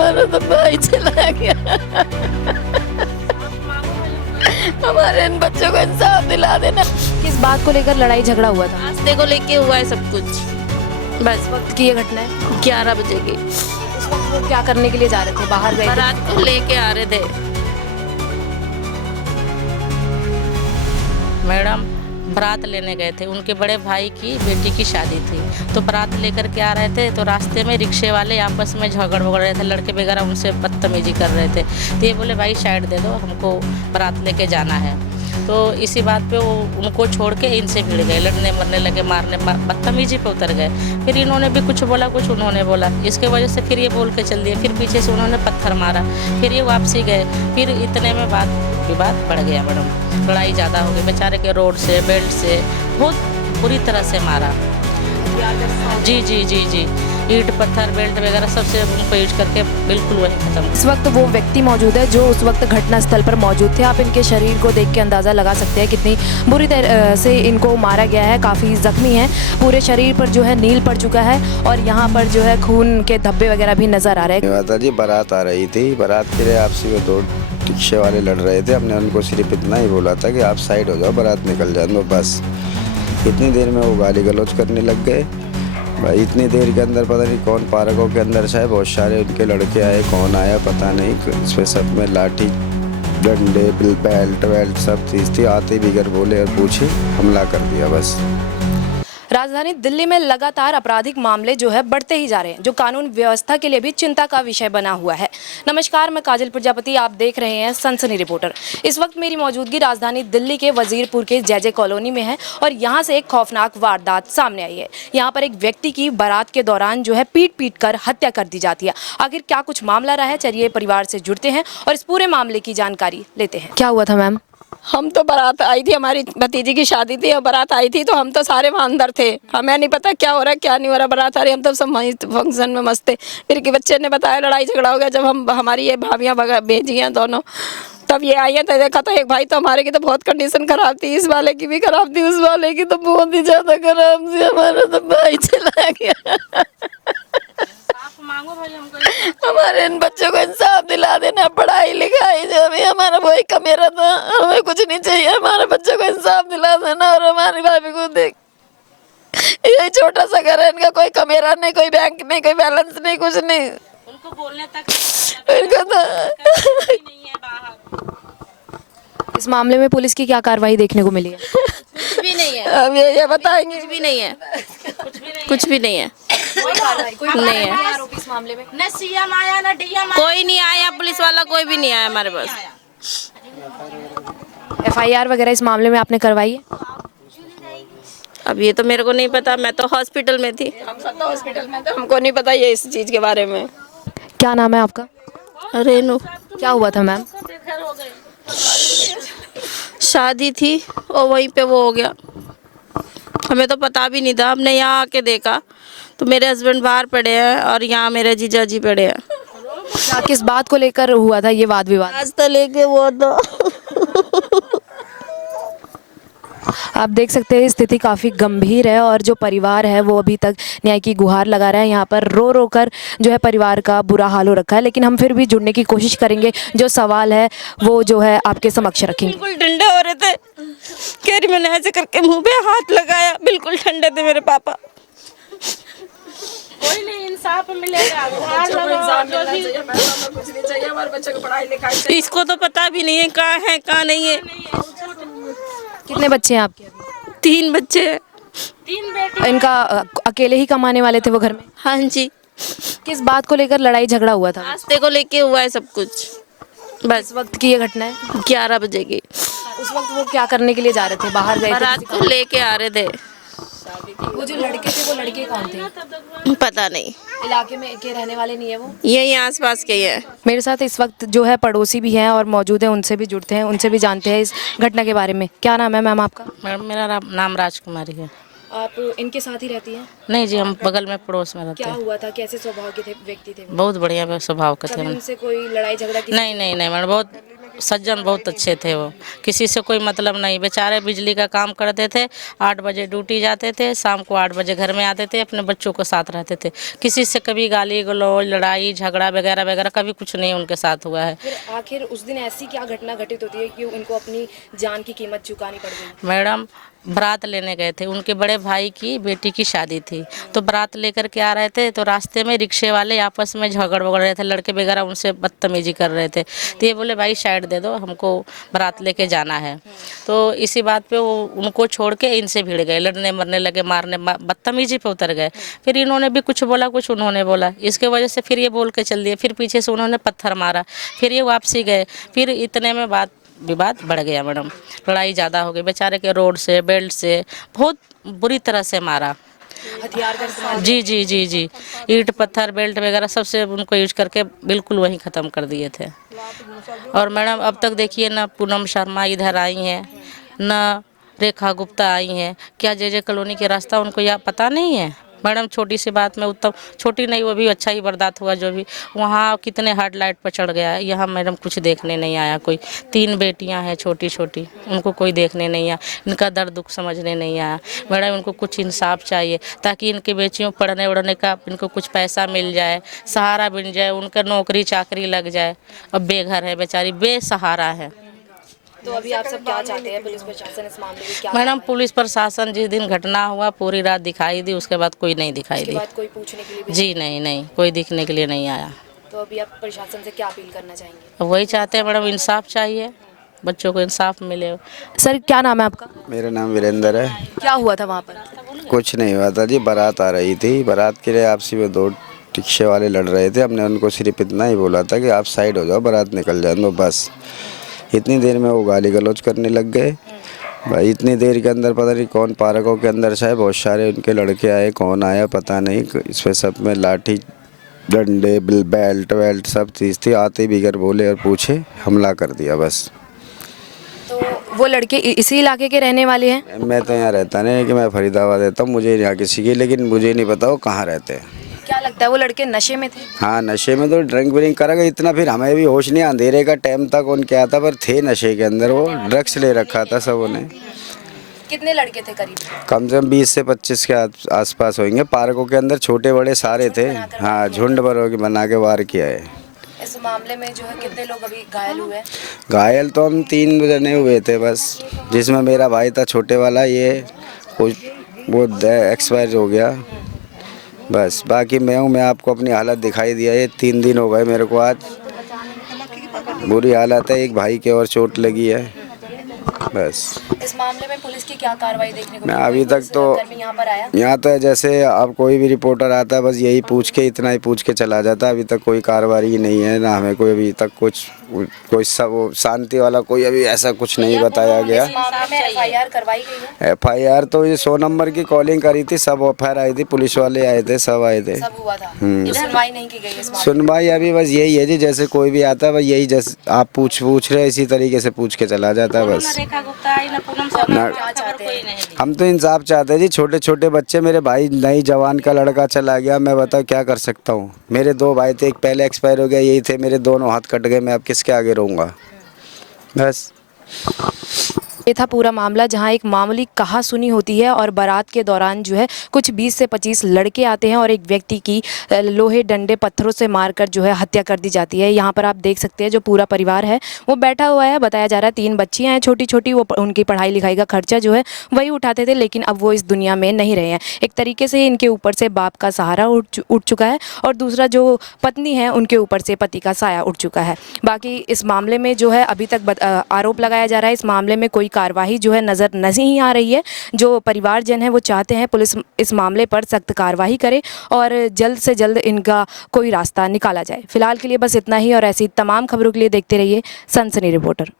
हमारा तो भाई चला गया। हमारे इन बच्चों को इंसाफ दिला देना। किस बात को लेकर लड़ाई झगड़ा हुआ था? रास्ते को लेके हुआ है सब कुछ। बस वक्त की ये घटना है। 11 बजे की उस वक्त वो क्या करने के लिए जा रहे थे? बाहर गए थे? बारात को लेके आ रहे थे। मैडम बारात लेने गए थे, उनके बड़े भाई की बेटी की शादी थी, तो बारात लेकर के आ रहे थे। तो रास्ते में रिक्शे वाले आपस में झगड़ वगड़ रहे थे, लड़के वगैरह उनसे बदतमीजी कर रहे थे। तो ये बोले भाई साइड दे दो, हमको बारात लेके जाना है। तो इसी बात पे वो उनको छोड़ के इनसे भिड़ गए, लड़ने मरने लगे, मारने बदतमीजी पे उतर गए। फिर इन्होंने भी कुछ बोला, कुछ उन्होंने बोला, इसके वजह से फिर ये बोल के चल दिए। फिर पीछे से उन्होंने पत्थर मारा, फिर ये वापसी गए। फिर इतने में विवाद बढ़ गया मैडम, लड़ाई ज़्यादा हो गई। बेचारे के रोड से बेल्ट से बहुत बुरी तरह से मारा। जी जी जी जी, ईंट पत्थर बेल्ट वगैरह सबसे उनको यूज करके बिल्कुल वही खत्म। इस वक्त वो व्यक्ति मौजूद है जो उस वक्त घटना स्थल पर मौजूद थे। आप इनके शरीर को देख के अंदाज़ा लगा सकते हैं कितनी बुरी तरह से इनको मारा गया है। काफ़ी जख्मी हैं, पूरे शरीर पर जो है नील पड़ चुका है और यहाँ पर जो है खून के धब्बे वगैरह भी नज़र आ रहे हैं। माता जी बारात आ रही थी, बारात के लिए आपसी में 2 रिक्शे वाले लड़ रहे थे। हमने उनको सिर्फ इतना ही बोला था कि आप साइड हो जाओ, बारात निकल जाए दो, बस। इतनी देर में वो गाली गलौज करने लग गए। भाई इतनी देर के अंदर पता नहीं कौन पार्कों के अंदर से बहुत सारे उनके लड़के आए, कौन आया पता नहीं। इसमें सब में लाठी डंडे बेल्ट वेल्ट सब चीज़ थी। आते ही बिगर बोले और पूछे हमला कर दिया बस। राजधानी दिल्ली में लगातार आपराधिक मामले जो है बढ़ते ही जा रहे हैं, जो कानून व्यवस्था के लिए भी चिंता का विषय बना हुआ है। नमस्कार, मैं काजल प्रजापति, आप देख रहे हैं सनसनी रिपोर्टर। इस वक्त मेरी मौजूदगी राजधानी दिल्ली के वजीरपुर के जय कॉलोनी में है और यहाँ से एक खौफनाक वारदात सामने आई है। यहाँ पर एक व्यक्ति की बारात के दौरान जो है पीट कर हत्या कर दी जाती है। आखिर क्या कुछ मामला रहा है, चलिए परिवार से जुड़ते हैं और इस पूरे मामले की जानकारी लेते हैं। क्या हुआ था मैम? हम तो बारात आई थी, हमारी भतीजी की शादी थी और बारात आई थी, तो हम तो सारे वहाँ अंदर थे। हमें नहीं पता क्या हो रहा है क्या नहीं हो रहा, बारात आ रही, हम तो सब वहीं फंक्शन में मस्त थे। फिर के बच्चे ने बताया लड़ाई झगड़ा हो गया। जब हम हमारी ये भाभियाँ भेजी हैं दोनों, तब ये आई है तो देखा तो एक भाई तो हमारे की तो बहुत कंडीशन खराब थी, इस वाले की भी खराब थी, उस वाले की तो बहुत ही ज्यादा खराब थी। हमारा तो भाई चला गया। हमारे इन बच्चों को इंसाफ दिला देना, पढ़ाई लिखाई जो भी हमारा वही का मेरा था, हमें कुछ नहीं चाहिए। हमारे बच्चों को इंसाफ दिला देना और हमारी भाभी को देख, ये छोटा सा घर है, इनका कोई कमेरा नहीं, कोई बैंक नहीं, कोई बैलेंस नहीं, कुछ नहीं। उनको बोलने तक इनको तो नहीं है बाहर। इस मामले में पुलिस की क्या कार्रवाई देखने को मिली है? कुछ भी नहीं है, अब ये बताएंगे। कुछ भी नहीं है, कुछ भी नहीं है, नहीं है। आरोपी इस मामले में न सीएम आया न डीएम आया, कोई नहीं आया, पुलिस वाला कोई भी नहीं आया हमारे पास। FIR वगैरह इस मामले में आपने करवाई है? अब ये तो मेरे को नहीं पता, मैं तो हॉस्पिटल में थी। हम सब तो हॉस्पिटल में थे, हमको नहीं पता ये इस चीज के बारे में। क्या नाम है आपका? रेनू। क्या हुआ था मैम? शादी थी और वहीं पे वो हो गया, हमें तो पता भी नहीं था। हमने यहाँ आके देखा तो मेरे हस्बैंड बाहर पड़े हैं और यहाँ मेरे जीजा जी पड़े हैं। क्या किस बात को लेकर हुआ था ये वाद विवाद? आज तो लेके वो तो आप देख सकते हैं स्थिति काफ़ी गंभीर है और जो परिवार है वो अभी तक न्याय की गुहार लगा रहा है। यहाँ पर रो रो कर जो है परिवार का बुरा हाल हो रखा है, लेकिन हम फिर भी जुड़ने की कोशिश करेंगे। जो सवाल है वो जो है आपके समक्ष रखेंगे। बिल्कुल ठंडे हो रहे थे, कह रही मैंने ऐसे करके मुंह पे हाथ लगाया, बिल्कुल ठंडे थे मेरे पापा। कोई नहीं, इंसाफ मिलेगा, कुछ नहीं चाहिए, हमारे बच्चों को पढ़ाई लिखाई। इसको तो पता भी नहीं है कहाँ है कहाँ नहीं है। कितने बच्चे हैं आपके? 3 बच्चे हैं, 3 बेटे। इनका अकेले ही कमाने वाले थे वो घर में? हाँ जी। किस बात को लेकर लड़ाई झगड़ा हुआ था? रास्ते को लेके हुआ है सब कुछ। बस वक्त की ये घटना है। 11 बजे की। उस वक्त वो क्या करने के लिए जा रहे थे? बाहर गए थे? बारात को लेके आ रहे थे। वो जो लड़के थे वो लड़के कौन थे? पता नहीं, इलाके में के रहने वाले नहीं है वो? यही आसपास के ही है। मेरे साथ इस वक्त जो है पड़ोसी भी हैं और मौजूद हैं, उनसे भी जुड़ते हैं, उनसे भी जानते हैं इस घटना के बारे में। क्या नाम है मैम आपका? मैडम मेरा नाम राजकुमारी है। आप इनके साथ ही रहती हैं? नहीं जी, हम बगल में पड़ोस में रहते क्या हैं। हुआ था, कैसे स्वभाव के थे व्यक्ति थे वो? बहुत बढ़िया स्वभाव का थे। कभी उनसे कोई लड़ाई झगड़ा की? नहीं नहीं नहीं मैडम, बहुत सज्जन बहुत अच्छे थे वो, किसी से कोई मतलब नहीं। बेचारे बिजली का काम करते थे, 8 बजे ड्यूटी जाते थे, शाम को 8 बजे घर में आते थे, अपने बच्चों के साथ रहते थे। किसी से कभी गाली गलौज, लड़ाई झगड़ा वगैरह वगैरह कभी कुछ नहीं उनके साथ हुआ है। फिर आखिर उस दिन ऐसी क्या घटना घटित होती है कि उनको अपनी जान की कीमत चुकानी पड़ गई? मैडम बारात लेने गए थे, उनके बड़े भाई की बेटी की शादी थी, तो बारात लेकर के आ रहे थे, तो रास्ते में रिक्शे वाले आपस में झगड़ वगड़ रहे थे, लड़के वगैरह उनसे बदतमीजी कर रहे थे। तो ये बोले भाई साइड दे दो, हमको बारात लेके जाना है। तो इसी बात पे वो उनको छोड़ के इनसे भिड़ गए, लड़ने मरने लगे, मारने बदतमीजी पे उतर गए। फिर इन्होंने भी कुछ बोला, कुछ उन्होंने बोला, इसके वजह से फिर ये बोल के चल दिए। फिर पीछे से उन्होंने पत्थर मारा, फिर ये वापसी गए। फिर इतने में विवाद बढ़ गया मैडम, लड़ाई ज़्यादा हो गई। बेचारे के रोड से बेल्ट से बहुत बुरी तरह से मारा, हथियार का इस्तेमाल? जी जी जी जी, ईंट पत्थर बेल्ट वगैरह सबसे उनको यूज करके बिल्कुल वहीं ख़त्म कर दिए थे। और मैडम अब तक देखिए ना पूनम शर्मा इधर आई हैं, ना रेखा गुप्ता आई हैं, क्या जे कॉलोनी के रास्ता उनको यह पता नहीं है? मैडम छोटी सी बात में उत्तम, छोटी नहीं वो भी अच्छा ही बर्दाश्त हुआ, जो भी वहाँ कितने हार्ड लाइट पर चढ़ गया है। यहाँ मैडम कुछ देखने नहीं आया कोई। 3 बेटियां हैं छोटी छोटी, उनको कोई देखने नहीं आया, इनका दर्द दुख समझने नहीं आया। मैडम इनको कुछ इंसाफ चाहिए ताकि इनकी बेटियों पढ़ने वढ़ने का इनको कुछ पैसा मिल जाए, सहारा बन जाए, उनका नौकरी चाकरी लग जाए। अब बेघर है बेचारी, बेसहारा है। तो अभी आप सब क्या चाहते हैं? पुलिस प्रशासन इस मामले में क्या? मैडम पुलिस प्रशासन जिस दिन घटना हुआ पूरी रात दिखाई दी, उसके बाद कोई नहीं दिखाई उसके दी। बाद कोई पूछने के लिए भी? जी नहीं, कोई दिखने के लिए नहीं आया। तो अभी आप प्रशासन से क्या अपील करना चाहेंगे? अब वही चाहते हैं मैडम, इंसाफ चाहिए, बच्चों को इंसाफ मिले। सर क्या नाम है आपका? मेरा नाम वीरेंद्र है। क्या हुआ था वहाँ पर? कुछ नहीं हुआ था जी, बारात आ रही थी। बारात के लिए आपसी में 2 रिक्शे वाले लड़ रहे थे। हमने उनको सिर्फ इतना ही बोला था कि आप साइड हो जाओ, बारात निकल जाए, तो बस। इतनी देर में वो गाली गलौज करने लग गए। भाई इतनी देर के अंदर पता नहीं कौन पार्कों के अंदर से बहुत सारे उनके लड़के आए, कौन आया पता नहीं। इसमें सब में लाठी डंडे बेल्ट वेल्ट सब चीज़ थी। आते बिगर बोले और पूछे हमला कर दिया बस। तो वो लड़के इसी इलाके के रहने वाले हैं? मैं तो यहाँ रहता नहीं कि मैं फरीदाबाद रहता हूँ, मुझे यहाँ किसी की, लेकिन मुझे नहीं पता वो कहाँ रहते हैं। क्या लगता है वो लड़के नशे में थे? हाँ नशे में तो ड्रिंक व्रिंक करेगा इतना, फिर हमें भी होश नहीं, अंधेरे का टाइम तक उनके आता, पर थे नशे के अंदर। वो ड्रग्स ले रखा था सबों ने। कितने लड़के थे करीब? कम से कम 20 से 25 के आसपास होंगे। पार्कों के अंदर छोटे बड़े सारे थे। हाँ झुंड भर के बना के वार किया है। इस मामले में जो है कितने लोग अभी घायल हुए हैं? घायल तो हम 3 जने हुए थे बस, जिसमें मेरा भाई था छोटे वाला, ये कुछ वो एक्सपायर हो गया बस। बाकी मैं आपको अपनी हालत दिखाई दिया। ये 3 दिन हो गए मेरे को, आज बुरी हालत है। एक भाई के और चोट लगी है बस। इस मामले में पुलिस की क्या कार्रवाई देखने को मैं मिली? अभी तक तो यहाँ पर आया? यहाँ तो जैसे अब कोई भी रिपोर्टर आता है बस यही पूछ के, इतना ही पूछ के चला जाता है। अभी तक कोई कार्रवाई नहीं है ना, हमें कोई अभी तक कोई सब शांति वाला कोई अभी ऐसा कुछ नहीं बताया गया। इस मामले में एफआईआर करवाई गई है? एफआईआर तो ये 100 नंबर की कॉलिंग करी थी, सब एफआईआर आई थी, पुलिस वाले आए थे, सब आए थे। सब हुआ था? तो सुनवाई नहीं की गई इस मामले सुनवाई अभी बस यही है जी, जैसे कोई भी आता है बस यही, जैसे आप पूछ रहे इसी तरीके से पूछ के चला जाता है बस। रेखा गुप्ता आई ना पूनम शर्मा, क्या चाहते हैं? हम तो इंसाफ चाहते हैं जी। छोटे छोटे बच्चे, मेरे भाई नई जवान का लड़का चला गया, मैं बताओ क्या कर सकता हूँ। मेरे 2 भाई थे, एक पहले एक्सपायर हो गया, यही थे मेरे दोनों हाथ कट गए, मैं अब किसके आगे रहूँगा बस। ये था पूरा मामला, जहां एक मामूली कहा सुनी होती है और बारात के दौरान जो है कुछ 20 से 25 लड़के आते हैं और एक व्यक्ति की लोहे डंडे पत्थरों से मारकर जो है हत्या कर दी जाती है। यहाँ पर आप देख सकते हैं जो पूरा परिवार है वो बैठा हुआ है। बताया जा रहा है 3 बच्चियाँ हैं छोटी छोटी, वो उनकी पढ़ाई लिखाई का खर्चा जो है वही उठाते थे, लेकिन अब वो इस दुनिया में नहीं रहे हैं। एक तरीके से इनके ऊपर से बाप का सहारा उठ चुका है और दूसरा जो पत्नी है उनके ऊपर से पति का साया उठ चुका है। बाकी इस मामले में जो है अभी तक आरोप लगाया जा रहा है, इस मामले में कोई कार्रवाई जो है नज़र नहीं आ रही है। जो परिवारजन है वो चाहते हैं पुलिस इस मामले पर सख्त कार्रवाई करे और जल्द से जल्द इनका कोई रास्ता निकाला जाए। फिलहाल के लिए बस इतना ही और ऐसी तमाम खबरों के लिए देखते रहिए सनसनी रिपोर्टर।